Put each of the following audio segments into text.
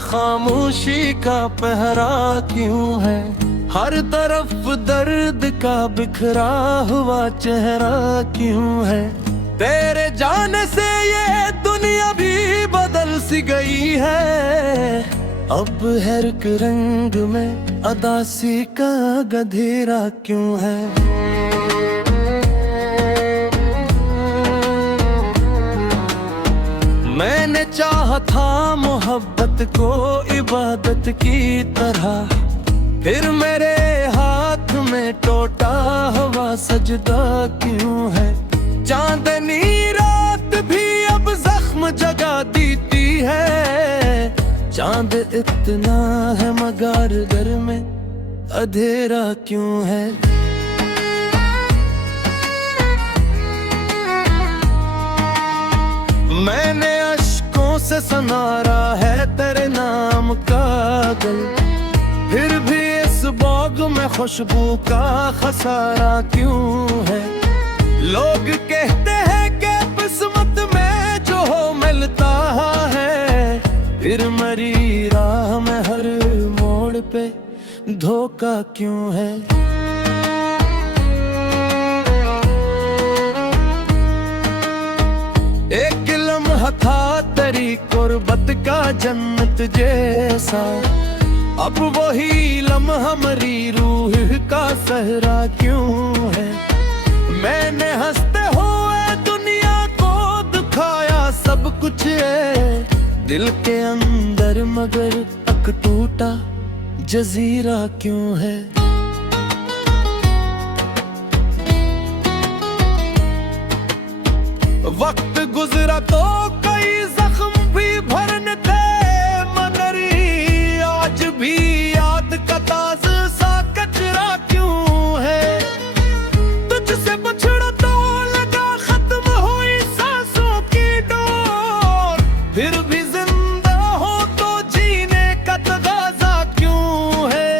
खामोशी का पहरा क्यों है? हर तरफ दर्द का बिखरा हुआ चेहरा क्यों है? तेरे जाने से ये दुनिया भी बदल सी गई है। अब हर एक रंग में अदासी का गधेरा क्यों है? मैंने चाहा था मोहब्बत को इबादत की तरह, फिर मेरे हाथ में टूटा हुआ सजदा क्यों है? चांदनी रात भी अब जख्म जगा देती है। चांद इतना है मगर घर में अंधेरा क्यों है? मैंने अश्कों से सनारा है तेरे नाम का दिल, फिर भी इस बाग में खुशबू का खसारा क्यों है? लोग कहते हैं कि किस्मत में जो हो मिलता है, फिर मरी राह में हर मोड़ पे धोखा क्यों है? एक लम्हा था तेरी कुर्बत का जन्नत जैसा, अब वही लम्हा मरी रूह का सहरा क्यों है? मैंने हंसते हुए दुनिया को दिखाया सब कुछ है दिल के अंदर, मगर तक टूटा जजीरा क्यों है? वक्त गुजरा तो कई जख्म भी भरने थे, मगर आज भी याद का ताज़ा सा कचरा क्यों है? तुझसे बिछड़ा तो लगा खत्म हुई सांसों की डोर, फिर भी जिंदा हो तो जीने का तगाजा क्यों है?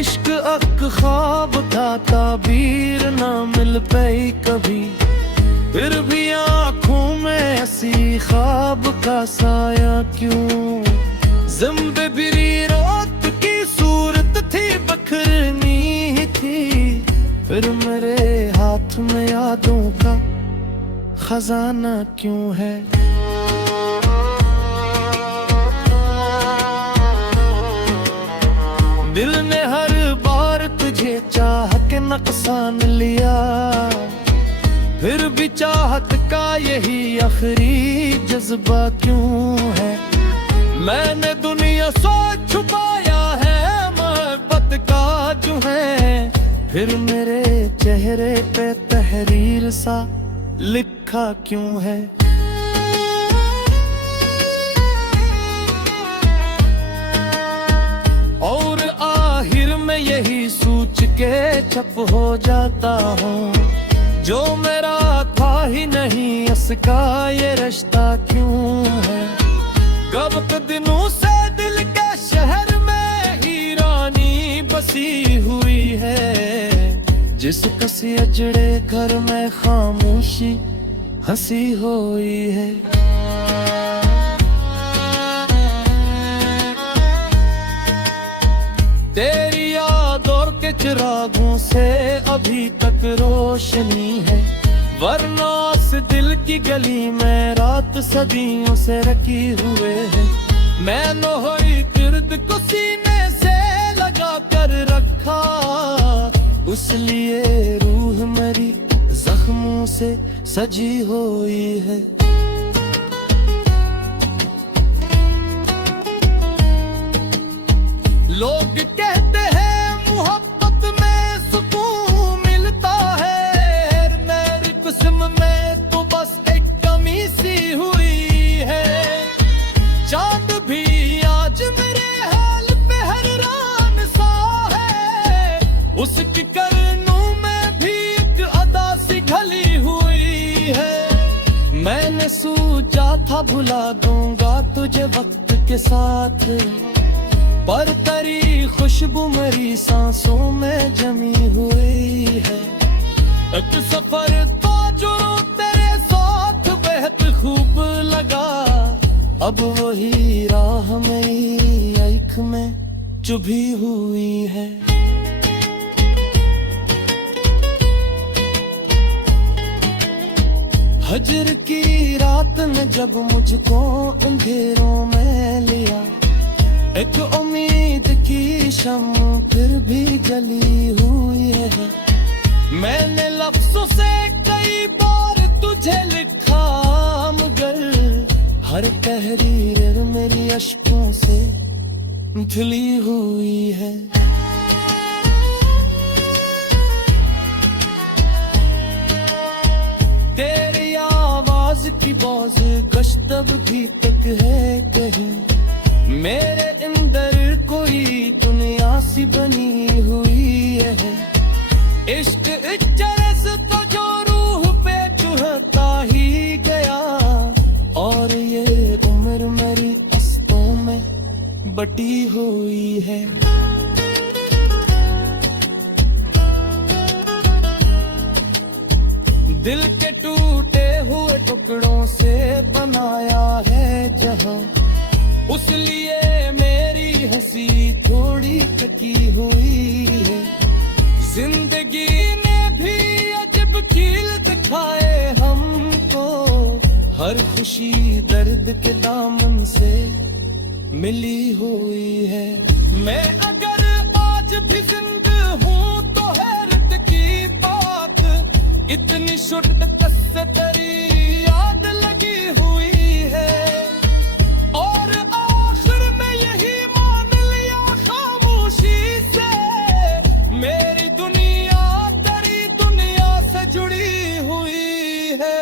इश्क अक ख्वाब था ताबीर ना मिल पाई कभी, फिर भी आँखों में ऐसी ख्वाब का साया क्यों? ज़िंदगी रात की सूरत थी बखरनी थी, फिर मेरे हाथ में यादों का खजाना क्यों है? दिल ने हर बार तुझे चाह के नुकसान लिया, फिर भी चाहत का यही आखिरी जज्बा क्यों है? मैंने दुनिया से छुपाया है मोहब्बत का जो है, फिर मेरे चेहरे पे तहरीर सा लिखा क्यों है? और आखिर में यही सोच के चुप हो जाता हूँ, जो मेरा था ही नहीं इसका ये रिश्ता क्यों है? कब के दिनों से दिल के शहर में ही रानी बसी हुई है, जिस कसी अजड़े घर में खामोशी हंसी हुई है। तेरी याद और के चिरागों से अभी तक रोशनी है, वरना इस दिल की गली में रात सदियों से रखी हुए है। मैंने हरी गिर्द को सीने से लगा कर रखा, उस लिए रूह मेरी जख्मों से सजी हुई है। लोग कहते हैं मोहब्बत में सुकून मिलता है, मेरी किस्म में तो बस एक कमी सी हुई है। चांद भी आज मेरे हाल पे हैरान सा है, उसकी करनों में भी एक अदा सी ढली हुई है। मैंने सोचा था भुला दूंगा तुझे वक्त के साथ, पर तेरी खुशबू मेरी सांसों में जमी हुई है। एक सफर था जो तेरे साथ बेहद खूब लगा, अब वही राह में चुभी हुई है। हजर की रात ने जब मुझको अंधेरों में लिया, एक उम्मीद की शम्म फिर भी जली हुई है। मैंने लफ्जों से कई बार तुझे लिखा, मगर हर तहरीर मेरी अश्कों से धुली हुई है। तेरी आवाज की बौज गश्त भी तक है कहीं, मेरे अंदर कोई दुनिया सी बनी हुई है। इश्क इज्जत तो जो रूह पे चुहता ही गया, और ये उम्र मेरी अस्तों में बटी हुई है। दिल के टूटे हुए टुकड़ों से बनाया है जहां, उस लिए मेरी हंसी थोड़ी थकी हुई है। जिंदगी ने भी अजब खेल दिखाए हमको, हर खुशी दर्द के दामन से मिली हुई है। मैं अगर आज भी जिंदा हूँ तो हैरत की बात, इतनी शुद्ध से तेरी याद लगी हुई है। और आखिर में यही मान लिया खामोशी से, मेरी दुनिया तेरी दुनिया से जुड़ी हुई है।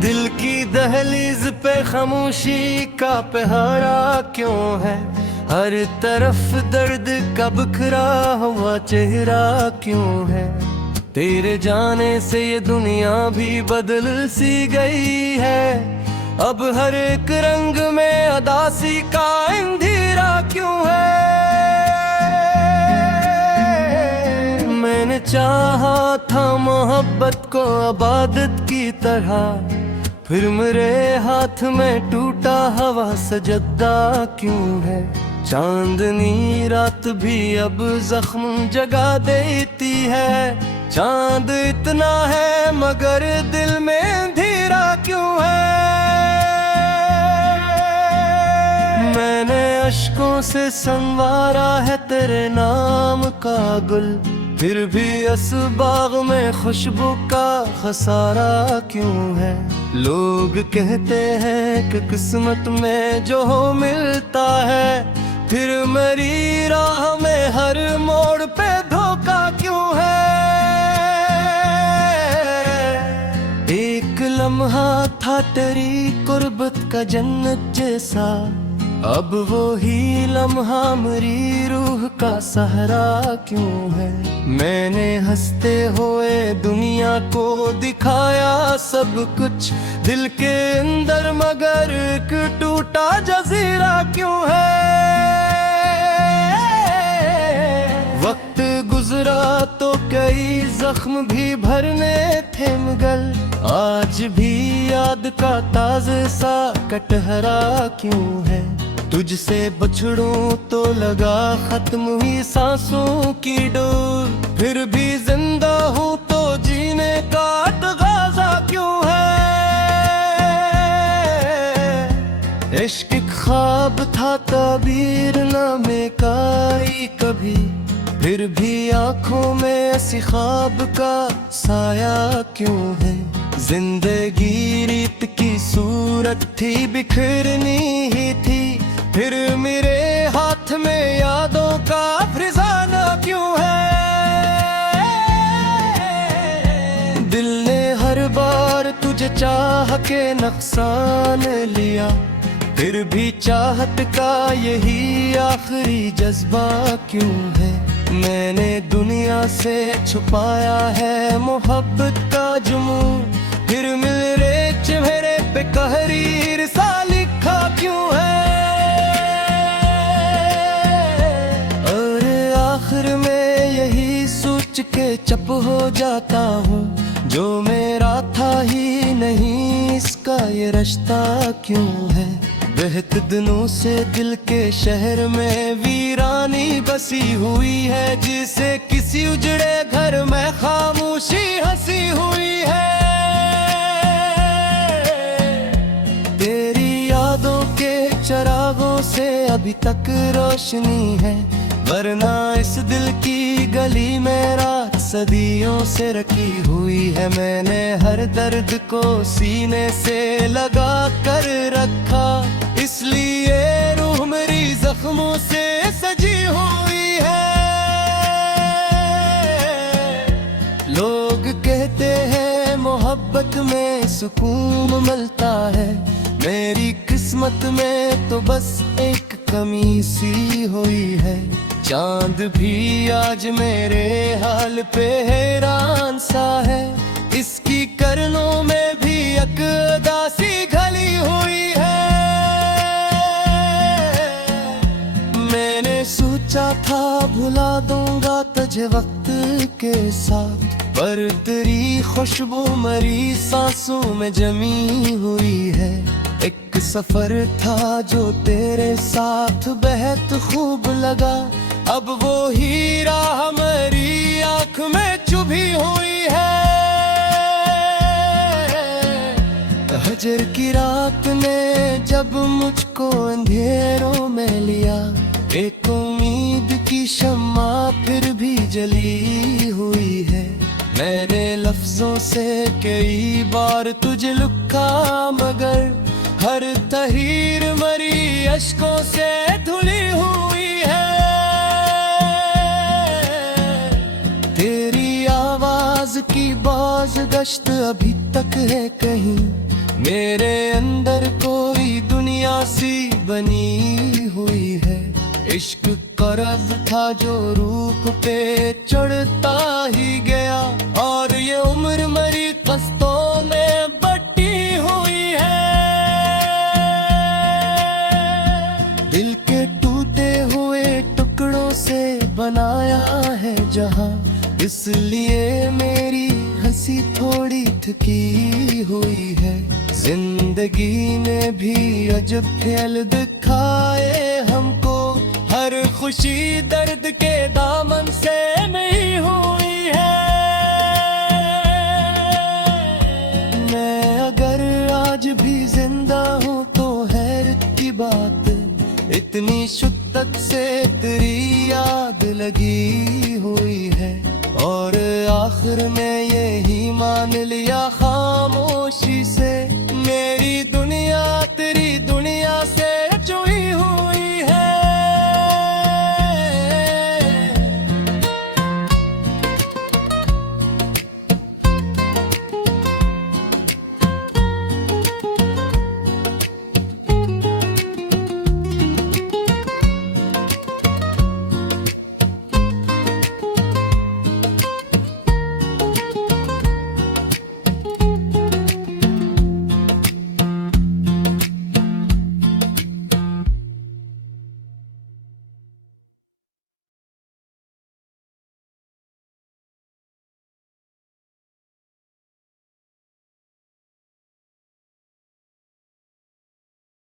दिल की दहलीज पे खामोशी का पहरा क्यों है, हर तरफ दर्द का बिखरा हुआ चेहरा क्यों है। तेरे जाने से ये दुनिया भी बदल सी गई है, अब हर एक रंग में अदासी का अंधेरा क्यों है। मैंने चाहा था मोहब्बत को इबादत की तरह, फिर मेरे हाथ में टूटा हवा सजदा क्यों है। चांदनी रात भी अब जख्म जगा देती है, चांद इतना है मगर दिल में अंधेरा क्यों है। मैंने अश्कों से संवारा है तेरे नाम का गुल, फिर भी इस बाग में खुशबू का खसारा क्यों है। लोग कहते हैं कि किस्मत में जो हो मिलता है, फिर मेरी राह में हर मोड़ पे धोखा क्यों है। एक लम्हा था तेरी कुर्बत का जन्नत जैसा, अब वो ही लम्हा मेरी रूह का सहारा क्यों है। मैंने हंसते हुए दुनिया को दिखाया सब कुछ दिल के अंदर, मगर एक टूटा जजीरा क्यों है। वक्त गुजरा तो कई जख्म भी भरने थे मगर, आज भी याद का ताज़ा सा कटहरा क्यों है। तुझसे बछड़ूं तो लगा खत्म हुई सांसों की डोर, फिर भी जिंदा हूँ तो जीने का तगाजा क्यों है। इश्क एक ख्वाब था ताबीर नामे का ही कभी, फिर भी आंखों में ऐसी ख्वाब का साया क्यों है। जिंदगी रीत की सूरत थी बिखरनी ही थी, फिर मेरे हाथ में यादों का खजाना क्यों है। दिल ने हर बार तुझे चाह के नुकसान लिया, फिर भी चाहत का यही आखिरी जज्बा क्यों है। मैंने दुनिया से छुपाया है मोहब्बत का जुनून, फिर मिल रे चेहरे पे कहरीर सा लिखा क्यों है। और आखिर में यही सोच के चुप हो जाता हूँ, जो मेरा था ही नहीं इसका ये रिश्ता क्यों है। बेहद दिनों से दिल के शहर में वीरानी बसी हुई है, जिसे किसी उजड़े घर में खामोशी हंसी हुई है। तेरी यादों के चिरागों से अभी तक रोशनी है, वरना इस दिल की गली में रात सदियों से रखी हुई है। मैंने हर दर्द को सीने से लगा कर रखा, इसलिए रूह मेरी जख्मों से सजी हुई है। लोग कहते हैं मोहब्बत में सुकून मिलता है, मेरी किस्मत में तो बस एक कमी सी हुई है। चांद भी आज मेरे हाल पे हैरान सा है, इसकी करनों में भी एक उदासी घली हुई है। मैंने सोचा था भुला दूंगा तुझे वक्त के साथ, पर तेरी खुशबू मेरी सांसों में जमी हुई है। एक सफर था जो तेरे साथ बेहद खूब लगा, अब वो हीरा हमारी आँख में चुभी हुई है। हजर की रात ने जब मुझको अंधेरों में लिया, एक उम्मीद की शम्मा फिर भी जली हुई है। मैंने लफ्जों से कई बार तुझे लिखा, मगर हर तहरीर मरी अश्कों से धुली हुई है। तेरी आवाज की बाज़गश्त अभी तक है कहीं, मेरे अंदर कोई दुनिया सी बनी हुई है। इश्क करब था जो रूप पे चढ़ता ही गया, और ये उम्र मरी कस्तों में बटी हुई है। दिल के टूटे हुए टुकड़ों से बनाया है जहां, इसलिए मेरी हंसी थोड़ी थकी हुई है। जिंदगी ने भी अजब खेल दिखाए हमको, हर खुशी दर्द के दामन से नहीं हुई है। मैं अगर आज भी जिंदा हूँ तो हैरत की बात, इतनी शिद्दत से तेरी याद लगी हुई है। और आखिर में यही मान लिया